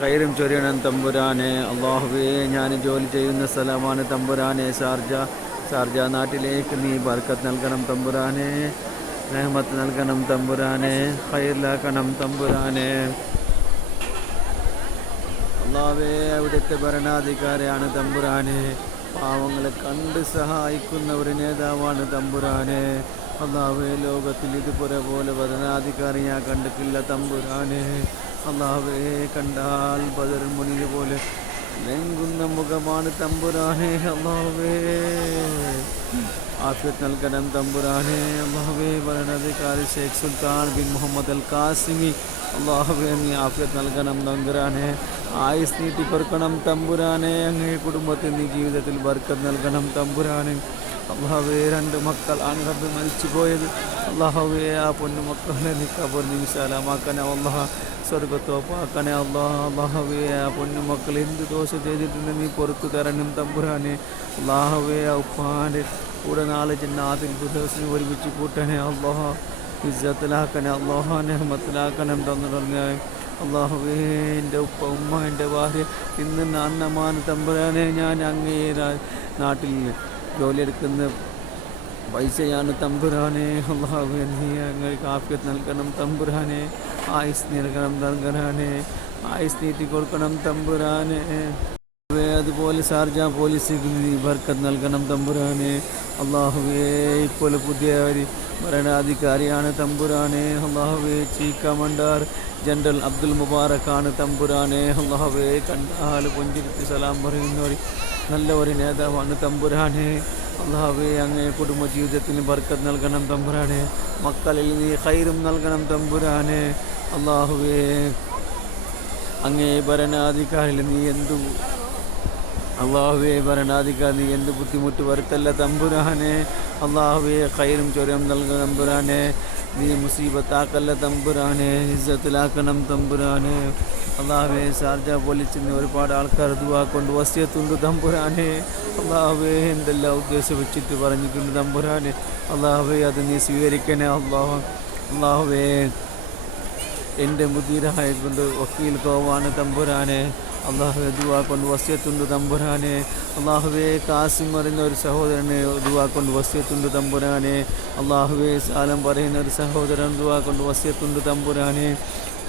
ഖൈറും ചൊരിയണം തമ്പുരാനെ. അള്ളാഹുവേ, ഞാൻ ജോലി ചെയ്യുന്ന സ്ഥലമാണ് തമ്പുരാനെ ഷാർജ നാട്ടിലേക്ക് നീ ബർക്കത്ത് നൽകണം തമ്പുരാനെ, റഹ്മത്ത് നൽകണം തമ്പുരാനെ, ഖൈറിലാക്കണം തമ്പുരാനെ. അള്ളാഹുവേ, അവിടുത്തെ ഭരണാധികാരിയാണ് തമ്പുരാനെ, പാവങ്ങളെ കണ്ട് സഹായിക്കുന്ന ഒരു നേതാവാണ് തമ്പുരാനെ. അള്ളാഹുവേ, ലോകത്തിൽ ഇതുപോലെ ഭരണാധികാരി ഞാൻ കണ്ടിട്ടില്ല തമ്പുരാനെ. അള്ളാഹുവേ, കണ്ടാൽ ബദർ മുനിൽ പോലെ ലംഘുന്ന മുഖമാണ് തമ്പുരാനെ. അള്ളാഹുവേ, ആഫിയത്ത് നൽകണം തമ്പുരാനെ. അള്ളാഹുവേ, ഭരണാധികാരി ഷേഖ് സുൽത്താൻ ബിൻ മുഹമ്മദ് അൽ കാസിമി, അള്ളാഹുവേ നീ ആഫിയത്ത് നൽകണം തമ്പുരാനെ, ആയുസ് നീട്ടി കൊടുക്കണം തമ്പുരാനെ. അങ്ങേ കുടുംബത്തിൽ നീ ജീവിതത്തിൽ ബർക്കത്ത് നൽകണം തമ്പുരാനെ. അള്ളാഹുവേ, 2 മക്കളാണ് റബ്ബ് മരിച്ചു പോയത്. അള്ളാഹുവേ, ആ പൊന്നു മക്കളെ നീ ഖബർ നീ വിശാലമാക്കണേ അള്ളാഹ്, സ്വർഗത്തോപ്പാക്കണേ അള്ളാഹ്. അള്ളാഹുവേ, ആ പൊന്നു മക്കൾ എന്ത് ദോഷം ചെയ്തിട്ടുണ്ട് നീ പുറത്തു തരണം തമ്പുരാനെ. അള്ളാഹുവേ, ആ ഉപ്പാൻ്റെ കൂടെ നാളെ ജന്നാത്തിൽ ഫിർദൗസിൽ ഒരുമിച്ച് കൂട്ടണേ അള്ളാഹ്, ഇസ്സത്തിലാക്കണേ അള്ളാഹ്, റഹ്മത്തിലാക്കണം തന്നു. അള്ളാഹുവേ, എൻ്റെ ഉപ്പ ഉമ്മ എൻ്റെ ഭാര്യ ഇന്ന് അന്നമാണ് തമ്പുരാനെ. ഞാൻ അങ്ങേ നാട്ടിൽ ജോലിയെടുക്കുന്ന പൈസയാണ് തമ്പുരാനെ. അള്ളാഹുവേ, നീ അങ്ങേക്ക് ആഫിയത്ത് നൽകണം തമ്പുരാനെ, ആയുസ് നൽകണം തമ്പുരാനെ, ആയുസ് നീട്ടി കൊടുക്കണം തമ്പുരാനെ. അതുപോലെ ഷാർജ പോലീസിൽ നീ ബർക്കത്ത് നൽകണം തമ്പുരാനെ. അള്ളാഹുവേ, ഇപ്പോൾ പുതിയ ഒരു ഭരണാധികാരിയാണ് തമ്പുരാനെ. അള്ളാഹുവേ, ചീഫ് കമാൻഡർ ജനറൽ അബ്ദുൽ മുബാറക്കാണ് തമ്പുരാനെ. അള്ളാഹുവേ, കണ്ടാൽ പുഞ്ചിരിച്ച് സലാം പറയുന്ന ഒരു നല്ല ഒരു നേതാവാണ് തമ്പുരാനെ. അള്ളാഹുവേ, അങ്ങേ കുടുംബ ജീവിതത്തിന് ബർക്കത്ത് നൽകണം തമ്പുരാനെ, മക്കളിൽ നീ ഖൈറും നൽകണം തമ്പുരാനെ. അള്ളാഹുവേ, അങ്ങേ ഭരണാധികാരിൽ നീ ഭരണാധികാരി എന്ത് ബുദ്ധിമുട്ട് വരുത്തല്ല തമ്പുരാനെ. അള്ളാഹുവേ, ഖൈറും ചൊരം നൽകണം തമ്പുരാനെ, നീ മുസീബത്താക്കല്ല തമ്പുരാനെ, ഇസ്സത്തിലാക്കണം തമ്പുരാനെ. അള്ളാഹുവേ, ഷാർജ പോലീസിൽ നിന്ന് ഒരുപാട് ആൾക്കാർ ദുആ കൊണ്ട് വസിയത്തുണ്ട് തമ്പുരാനെ. അള്ളാഹുവേ, എന്തെല്ലാം ഉദ്ദേശം വെച്ചിട്ട് പറഞ്ഞിട്ടുണ്ട് തമ്പുരാനെ. അള്ളാഹുവേ, അത് നീ സ്വീകരിക്കണേ അള്ളാഹുവേ, എൻ്റെ മുദീറായതുകൊണ്ട് വക്കീൽ കോവാണ് തമ്പുരാനെ. അള്ളാഹുവേ, ദുആ കൊണ്ട് വസിയത്തുണ്ട് തമ്പുരാനെ. അള്ളാഹുവേ, കാസിം പറയുന്ന ഒരു സഹോദരനെ ദുആ കൊണ്ട് വസിയത്തുണ്ട് തമ്പുരാനെ. അള്ളാഹുവേ, സാലം പറയുന്ന ഒരു സഹോദരൻ ദുആ കൊണ്ട് വസിയത്തുണ്ട് തമ്പുരാനെ.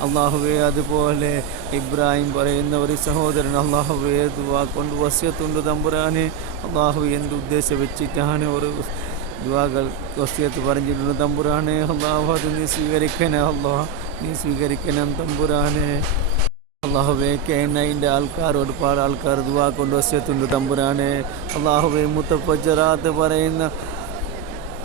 അള്ളാഹുവേ, അതുപോലെ ഇബ്രാഹിം പറയുന്ന ഒരു സഹോദരൻ അള്ളാഹുവേ ദുആ കൊണ്ട് വസിയത്തുണ്ട് തമ്പുരാനെ. അള്ളാഹുവേ, എന്ത് ഉദ്ദേശം വെച്ചിട്ടാണ് ഒരു ദുആകൾ വസിയത്ത് പറഞ്ഞിട്ടുണ്ട് തമ്പുരാനെ. അള്ളാഹു, അത് നീ സ്വീകരിക്കണേ അള്ളാഹ്, നീ സ്വീകരിക്കണം തമ്പുരാനെ. അള്ളാഹുവേ, കേനൈൻ്റെ ആൾക്കാർ ഒരുപാട് ആൾക്കാർ ദുആ കൊണ്ട് വസിയത്തുണ്ട് തമ്പുരാനെ. അള്ളാഹുവേ, മുത്തഫജ്ജറാത്ത് പറയുന്ന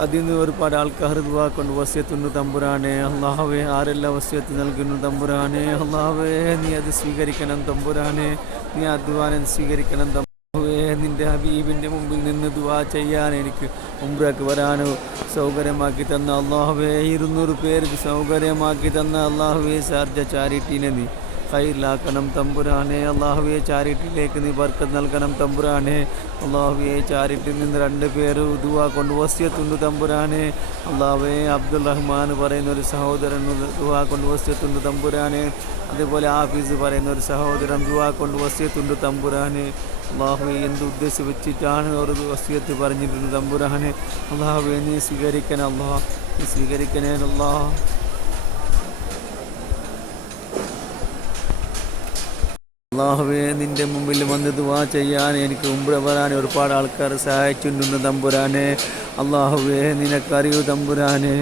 അതിൽ നിന്ന് ഒരുപാട് ആൾക്കാർ ദുആ കൊണ്ട് വസിയത്തുണ്ട് തമ്പുരാനെ. അള്ളാഹുവേ, ആരെല്ലാം വസിയത്ത് നൽകുന്നു തമ്പുരാനെ. അള്ളാഹുവേ, നീ അത് സ്വീകരിക്കണം തമ്പുരാനെ, നീ ആ ദുആനെ സ്വീകരിക്കണം തമ്പുരാനെ. നിൻ്റെ ഹബീബിൻ്റെ മുമ്പിൽ നിന്ന് ദുആ ചെയ്യാൻ എനിക്ക് ഉംറയ്ക്ക് വരാനോ സൗകര്യമാക്കി തന്ന അള്ളാഹുവേ, 200 പേർക്ക് സൗകര്യമാക്കി തന്ന അള്ളാഹുവേ, ഷാർജ ചാരിറ്റീനെ നീ ഖൈറിലാക്കണം തമ്പുരാനെ. അള്ളാഹുവേ, ചാരിറ്റിയിലേക്ക് നീ ബർക്കത്ത് നൽകണം തമ്പുരാനെ. അള്ളാഹുവേ, ചാരിറ്റിയിൽ നിന്ന് 2 പേര് ദുആ കൊണ്ട് വസിയത്തുണ്ട് തമ്പുരാനെ. അള്ളാഹുവേ, അബ്ദുൽ റഹ്മാൻ പറയുന്ന ഒരു സഹോദരൻ ദുആ കൊണ്ട് വസിയത്തുണ്ട് തമ്പുരാനെ. അതുപോലെ ആഫീസ് പറയുന്ന ഒരു സഹോദരൻ ദുആ കൊണ്ട് വസിയത്തുണ്ട് തമ്പുരാനെ. അള്ളാഹുവേ, എന്ത് ഉദ്ദേശം വെച്ചിട്ടാണ് ഒരു വസിയത്ത് പറഞ്ഞിട്ടുണ്ട് തമ്പുരാനെ. അള്ളാഹുവേ, നീ സ്വീകരിക്കണേ അള്ളാഹ്, നീ സ്വീകരിക്കണേ അള്ളാഹ്. അള്ളാഹുവേ, നിൻ്റെ മുമ്പിൽ വന്ന് ദുആ ചെയ്യാൻ എനിക്ക് ഉംറ വരാൻ ഒരുപാട് ആൾക്കാർ സഹായിച്ചിട്ടുണ്ട് തമ്പുരാനെ. അള്ളാഹുവേ, നിനക്കറിയൂ തമ്പുരാനെ.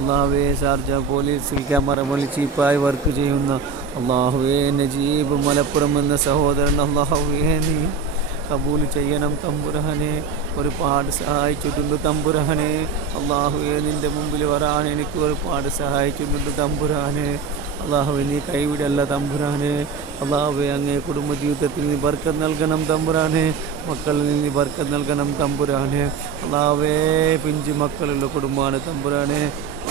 അള്ളാഹുവേ, ഷാർജ പോലീസിൽ ക്യാമറ ചീപ്പായി വർക്ക് ചെയ്യുന്ന അള്ളാഹുവേ, നജീബ് മലപ്പുറം എന്ന സഹോദരൻ അള്ളാഹുവേ, നീ കബൂൽ ചെയ്യണം തമ്പുരാനെ. ഒരുപാട് സഹായിച്ചിട്ടുണ്ട് തമ്പുരാനെ. അള്ളാഹുവേ, നിൻ്റെ മുമ്പിൽ വരാൻ എനിക്ക് ഒരുപാട് സഹായിച്ചിട്ടുണ്ട് തമ്പുരാനെ. അള്ളാഹുവേ, നീ കൈവിടല്ല തമ്പുരാനെ. അള്ളാഹുവേ, അങ്ങേ കുടുംബ ജീവിതത്തിൽ നീ ബർക്കത്ത് നൽകണം തമ്പുരാനെ, മക്കളിൽ നീ ബർക്കത്ത് നൽകണം തമ്പുരാനെ. അള്ളാഹുവേ, പിഞ്ചു മക്കളുള്ള കുടുംബമാണ് തമ്പുരാനെ.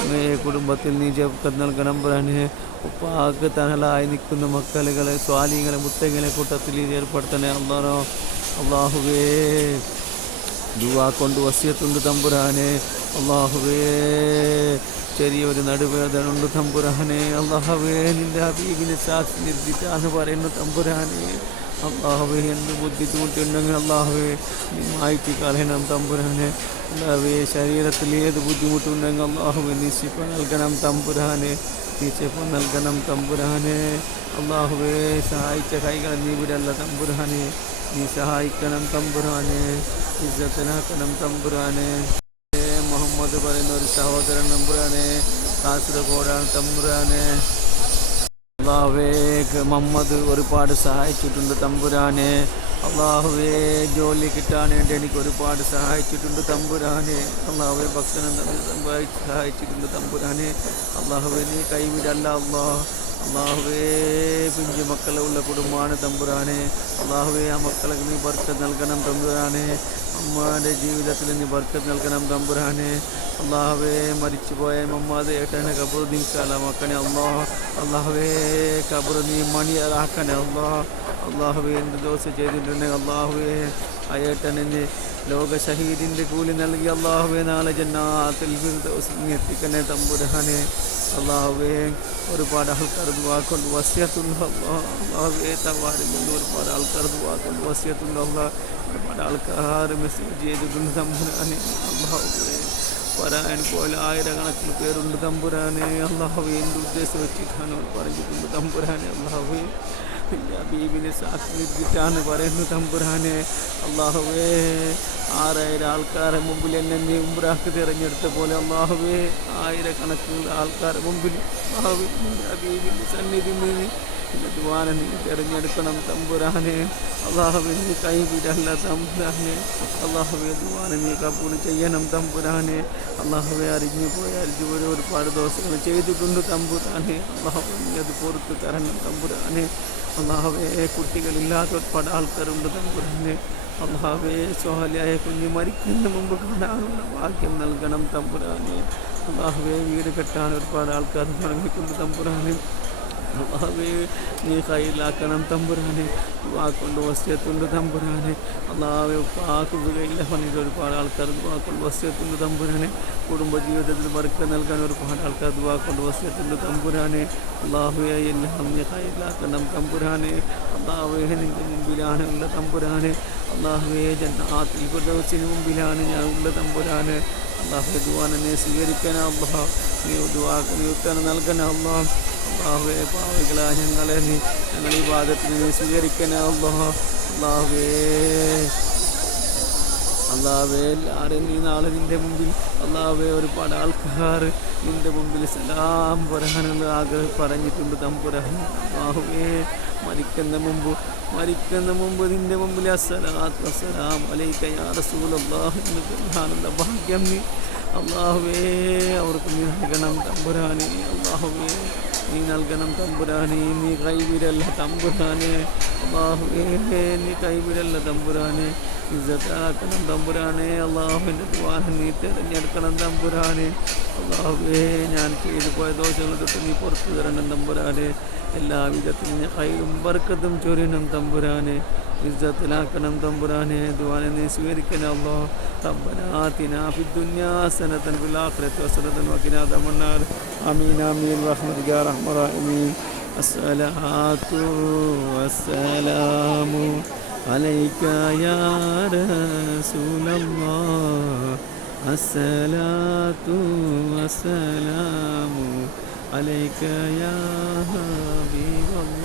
അങ്ങേ കുടുംബത്തിൽ നീ ബർക്കത്ത് നൽകണം തമ്പുരാനെ. ഉപ്പാക്ക് തണലായി നിൽക്കുന്ന മക്കളുകളെ സ്വാലികളെ മുത്തങ്ങളെ കൂട്ടത്തിൽ ഏർപ്പെടുത്തണേ അള്ളാഹുവേ, ദുആ കൊണ്ട് വസിയത്തുണ്ട് തമ്പുരാനെ. അള്ളാഹുവേ, ചെറിയൊരു നടുവേദന ഉണ്ട് തമ്പുരാനെ. അള്ളാഹുവേ നിൻ്റെ ഹബീബിനെ സാക്ഷി നിർത്തിയിട്ടാണ് പറയുന്നു തമ്പുരാനെ. അള്ളാഹുവേ എന്ത് ബുദ്ധിമുട്ടുണ്ടെങ്കിൽ അള്ളാഹുവേ നീ മാറ്റി കളയണം തമ്പുരാനെ. അള്ളാഹുവേ ശരീരത്തിൽ ഏത് ബുദ്ധിമുട്ടുണ്ടെങ്കിൽ അള്ളാഹുവേ നീ ശിഫ നൽകണം തമ്പുരാനെ. നീ ശിഫ നൽകണം തമ്പുരാനെ. അള്ളാഹുവേ സഹായിച്ച കൈകൾ നീ വിടല്ല തമ്പുരാനെ. നീ സഹായിക്കണം തമ്പുരാനെ. ഇസ്സത്തിലാക്കണം തമ്പുരാനെ. മുഹമ്മദ് പറയുന്ന ഒരു സഹോദരൻ തമ്പുരാനെ കാസർഗോഡാണ് തമ്പുരാനെ. അള്ളാഹുവേ മുഹമ്മദ് ഒരുപാട് സഹായിച്ചിട്ടുണ്ട് തമ്പുരാനെ. അള്ളാഹുവേ ജോലി കിട്ടാൻ വേണ്ടി എനിക്ക് ഒരുപാട് സഹായിച്ചിട്ടുണ്ട് തമ്പുരാനെ. അള്ളാഹുവേ ഭക്ഷണം സഹായിച്ചിട്ടുണ്ട് തമ്പുരാനെ. അള്ളാഹുവേ നീ കൈവിടല്ല അള്ളാഹുവേ പിഞ്ചു മക്കളുള്ള കുടുംബമാണ് തമ്പുരാനെ. അള്ളാഹുവേ ആ മക്കൾക്ക് നീ ബർക്കത്ത് നൽകണം തമ്പുരാനെ. അമ്മാൻ്റെ ജീവിതത്തിൽ നീ ബർക്കത്ത് നൽകണം തമ്പുരാനെ. അള്ളാഹുവേ മരിച്ചുപോയ മമ്മാതെ ഏട്ടനെ കബർ നീ കാലമാക്കണേ അള്ളാഹുവേ കബർ നീ മണിയാക്കണേ അള്ളാഹുവേ എന്ത് ദോഷം ചെയ്തിട്ടുണ്ടെങ്കിൽ അള്ളാഹുവേ ആ ഏട്ടനെ ലോക ഷഹീദിൻ്റെ കൂലി നൽകി അള്ളാഹുവേ നാളെ ജന്നാത്തിൽ ഫിർദൗസിൽ നീ എത്തിക്കണേ തമ്പുരാനെ. അള്ളാഹുവേ ഒരുപാട് ആൾക്കാർ ദുആക്കൊണ്ട് വസിയത്തുണ്ട് അള്ളാഹുവേ തവാറിൽ നിന്ന് ഒരുപാട് ആൾക്കാർ ദുആക്കൊണ്ട് വസിയത്തുണ്ട് ഒരുപാട് ആൾക്കാർ മെസ്സേജ് ചെയ്തിട്ടുണ്ട് തമ്പുരാനെ. അള്ളാഹുവേ പറയാൻ പോലെ ആയിരക്കണക്കിന് പേരുണ്ട് തമ്പുരാനെ. അള്ളാഹുവേ എന്ത് ഉദ്ദേശം വെച്ചിട്ടാണ് പറഞ്ഞിട്ടുണ്ട് തമ്പുരാനെ. അള്ളാഹുവേ ഹബീബിനെ സാക്ഷി നിർത്തിയിട്ടാണ് പറയുന്നത് തമ്പുരാനെ. അള്ളാഹുവേ 6000 ആൾക്കാരെ മുമ്പിൽ എന്നെ നീ ഉംറാക്ക് തിരഞ്ഞെടുത്ത പോലെ അള്ളാഹുവേ ആയിരക്കണക്കിന് ആൾക്കാരെ മുമ്പിൽ അള്ളാഹുവേ ഹബീബിൻ്റെ സന്നിധി ദുആനെ നീ തിരഞ്ഞെടുക്കണം തമ്പുരാനെ. അള്ളാഹുവേ നീ കൈവിടല്ല തമ്പുരാനെ. അള്ളാഹുവേ ദുആനെ നീ കബൂൽ ചെയ്യണം തമ്പുരാനെ. അള്ളാഹുവേ അറിഞ്ഞു പോയ ഒരുപാട് ദോഷങ്ങൾ ചെയ്തിട്ടുണ്ട് തമ്പുരാനെ. അള്ളാഹുവേ നീ അത് പുറത്ത് തരണം തമ്പുരാനെ. അള്ളാഹുവേ കുട്ടികളില്ലാത്ത ഒരുപാട് ആൾക്കാരുണ്ട് തമ്പുരാനെ. അള്ളാഹുവേ സ്വാലിയായ കുഞ്ഞ് മരിക്കുന്ന മുമ്പ് കാണാനുള്ള ഭാഗ്യം നൽകണം തമ്പുരാനെ. അള്ളാഹുവേ വീട് കെട്ടാൻ ഒരുപാട് ആൾക്കാർ നിർമ്മിക്കുന്നു തമ്പുരാനെ. അള്ളാഹുവേ നീ ഖൈറിലാക്കണം തമ്പുരാനെ. ദുആക്കൊണ്ട് വസിയത്തുണ്ട് തമ്പുരാനെ. അള്ളാഹുവേ ഉപ്പാക്കുകയില്ല പണിയിൽ ഒരുപാട് ആൾക്കാർ ദുആക്കൊണ്ട് വസിയത്തുണ്ട് തമ്പുരാനെ. കുടുംബജീവിതത്തിൽ ബർക്കത്ത് നൽകാൻ ഒരുപാട് ആൾക്കാർ ദുആക്കൊണ്ട് വസിയത്തുണ്ട് തമ്പുരാനെ. അള്ളാഹുവേ എല്ലാം നീ ഖൈറിലാക്കണം തമ്പുരാനെ. അള്ളാഹുവേ നിൻ്റെ മുമ്പിലാണ് ഉള്ള തമ്പുരാനെ. അള്ളാഹുവേ ജന്നാത്തുൽ ഫിർദൗസിന് മുമ്പിലാണ് ഞാൻ ഉള്ള തമ്പുരാനെ. അള്ളാഹുവേ ദുആനെ നീ സ്വീകരിക്കണം അല്ലാഹ്. നീ ദുആക്ക് നീ ഉത്തരം നൽകണം അല്ലാഹ്. അള്ളാഹുവേ പാവികളായ ഞങ്ങളെ നീ ഞങ്ങൾ ഈ വാദത്തിൽ നീ സ്വീകരിക്കണേ അള്ളാഹുവേ എല്ലാവരും നീ നാളെ നിൻ്റെ മുമ്പിൽ അള്ളാഹുവേ ഒരുപാട് ആൾക്കാർ നിൻ്റെ മുമ്പിൽ സലാം പറയാനുള്ള ആഗ്രഹം പറഞ്ഞിട്ടുണ്ട് തമ്പുരാൻ. അള്ളാഹുവേ മരിക്കുന്ന മുമ്പ് നിൻ്റെ മുമ്പിൽ അസ്സലാത്തു വസ്സലാം അലൈക യാ റസൂലല്ലാഹ് എന്ന് പറയാനുള്ള ഭാഗ്യം നീ അള്ളാഹുവേ അവർക്ക് നീ നൽകണം തമ്പുരാനെ. അള്ളാഹുവേ നീ നൽകണം തമ്പുരാനെ. നീ കൈവിരല്ല തമ്പുരാനെ. അള്ളാഹുവേ നീ കൈവിരല്ല തമ്പുരാനെ. ഇസ്സത്താക്കണം തമ്പുരാനെ. അള്ളാഹുവിൻ്റെ ദുആനെ നീ തിരഞ്ഞെടുക്കണം തമ്പുരാനെ. അള്ളാഹുവേ ഞാൻ ചെയ്തു പോയ ദോഷങ്ങൾ തൊട്ട് നീ പുറത്തു തരണം തമ്പുരാനെ. എല്ലാവിധത്തിലും ഖൈറും ബർക്കത്തും ചൊരിയണം തമ്പുരാനെ. ഇസ്സത്തിലാക്കണം തമ്പുരാനെ. ദുആനെ നീ സ്വീകരിക്കണം അല്ലാഹ്. റബ്ബനാ ആതിനാ ഫിദ്ദുനിയാ ഹസനതൻ വഫിൽ ആഖിറതി ഹസനതൻ വഖിനാ അദാബന്നാർ. ആമീൻ ആമീൻ റഹ്മതിക യാ റഹ്മർ റഹീമീൻ. അസ്സലാത്തു വസ്സലാമു അലൈക യാ റസൂലല്ലാഹ്. അസ്സലാത്തു വസ്സലാമു അലൈക യാ ഹബീബല്ലാഹ്.